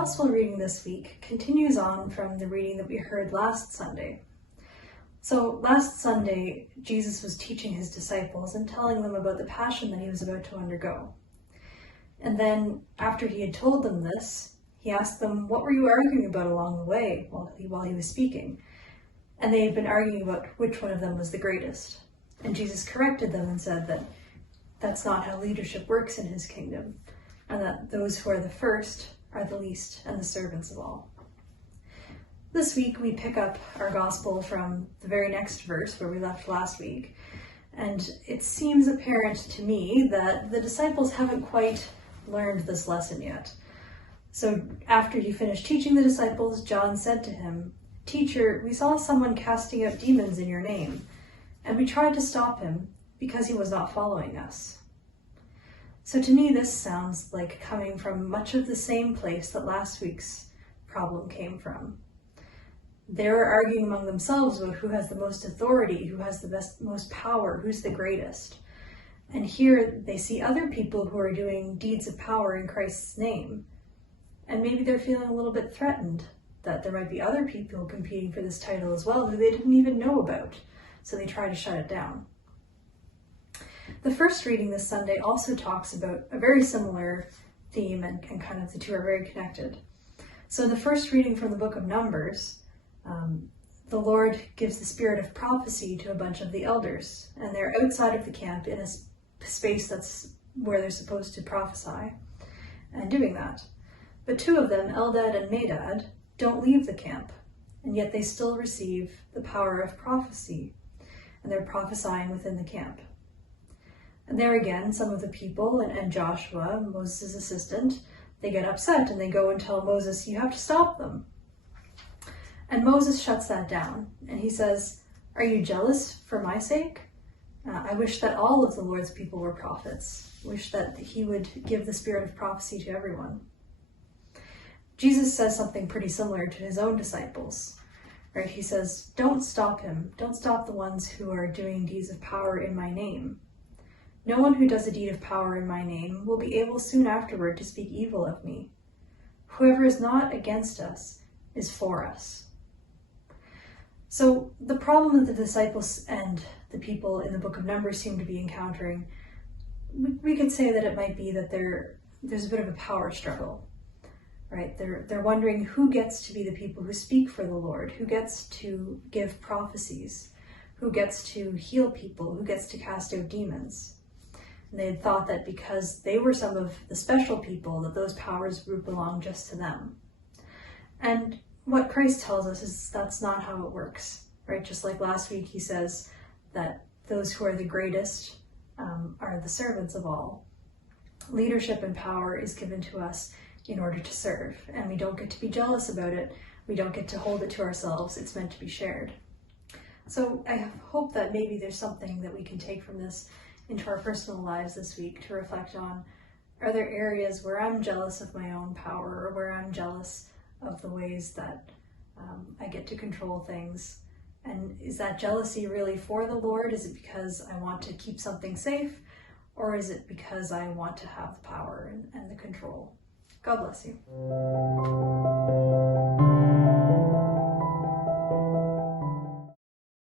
Gospel reading this week continues on from the reading that we heard last Sunday. So last Sunday, Jesus was teaching his disciples and telling them about the passion that he was about to undergo. And then after he had told them this, he asked them, what were you arguing about along the way while he was speaking? And they had been arguing about which one of them was the greatest. And Jesus corrected them and said that that's not how leadership works in his kingdom, and that those who are the first are the least and the servants of all. This week we pick up our gospel from the very next verse where we left last week, and it seems apparent to me that the disciples haven't quite learned this lesson yet. So after he finished teaching the disciples, John said to him, "Teacher, we saw someone casting out demons in your name, and we tried to stop him because he was not following us." So to me, this sounds like coming from much of the same place that last week's problem came from. They were arguing among themselves about who has the most authority, who has the most power, who's the greatest. And here they see other people who are doing deeds of power in Christ's name. And maybe they're feeling a little bit threatened that there might be other people competing for this title as well who they didn't even know about. So they try to shut it down. The first reading this Sunday also talks about a very similar theme, and kind of the two are very connected. So in the first reading from the book of Numbers, the Lord gives the spirit of prophecy to a bunch of the elders, and they're outside of the camp in a space that's where they're supposed to prophesy and doing that. But two of them, Eldad and Medad, don't leave the camp, and yet they still receive the power of prophecy, and they're prophesying within the camp. And there again, some of the people and Joshua, Moses' assistant, they get upset and they go and tell Moses, "You have to stop them." And Moses shuts that down and he says, "Are you jealous for my sake? I wish that all of the Lord's people were prophets. Wish that he would give the spirit of prophecy to everyone." Jesus says something pretty similar to his own disciples, right? He says, "Don't stop him. Don't stop the ones who are doing deeds of power in my name. No one who does a deed of power in my name will be able soon afterward to speak evil of me. Whoever is not against us is for us." So the problem that the disciples and the people in the book of Numbers seem to be encountering, we could say that it might be that there's a bit of a power struggle, right? They're wondering who gets to be the people who speak for the Lord, who gets to give prophecies, who gets to heal people, who gets to cast out demons. And they had thought that because they were some of the special people, that those powers would belong just to them. And what Christ tells us is that's not how it works, right? Just like last week, he says that those who are the greatest are the servants of all. Leadership and power is given to us in order to serve, and we don't get to be jealous about it. We don't get to hold it to ourselves. It's meant to be shared. So I hope that maybe there's something that we can take from this into our personal lives this week to reflect on, are there areas where I'm jealous of my own power, or where I'm jealous of the ways that I get to control things? And is that jealousy really for the Lord? Is it because I want to keep something safe? Or is it because I want to have the power and the control? God bless you.